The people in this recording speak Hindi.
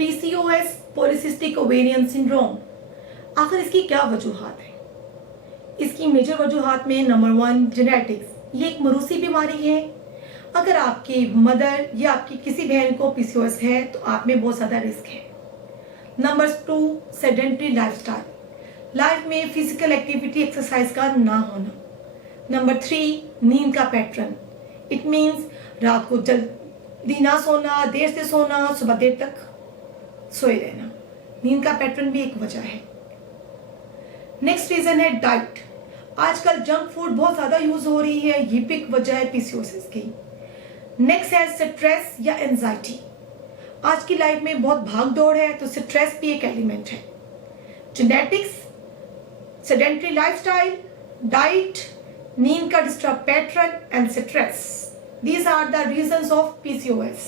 पीसीओएस, पॉलिसिस्टिक ओवेरियन सिंड्रोम, आखिर इसकी क्या वजूहात है? इसकी मेजर वजूहात में नंबर 1 जेनेटिक्स, ये एक मरूसी बीमारी है। अगर आपकी मदर या आपकी किसी बहन को पीसीओएस है तो आप में बहुत ज़्यादा रिस्क है। नंबर 2 सेडेंटरी लाइफस्टाइल, लाइफ में फिजिकल एक्टिविटी एक्सरसाइज का ना होना। नंबर 3 नींद का पैटर्न, इट मीन्स रात को जल्दी ना सोना, देर से सोना, सुबह देर तक सोए रहना। नींद का पैटर्न भी एक वजह है। नेक्स्ट रीजन है डाइट। आजकल जंक फूड बहुत ज्यादा यूज हो रही है, ये भी एक वजह है पीसीओएस की। नेक्स्ट है स्ट्रेस या एंजाइटी। आज की लाइफ में बहुत भाग दौड़ है तो स्ट्रेस भी एक एलिमेंट है। जेनेटिक्स, सेडेंटरी लाइफस्टाइल, डाइट, नींद का disturb pattern and stress, these are the reasons of PCOS.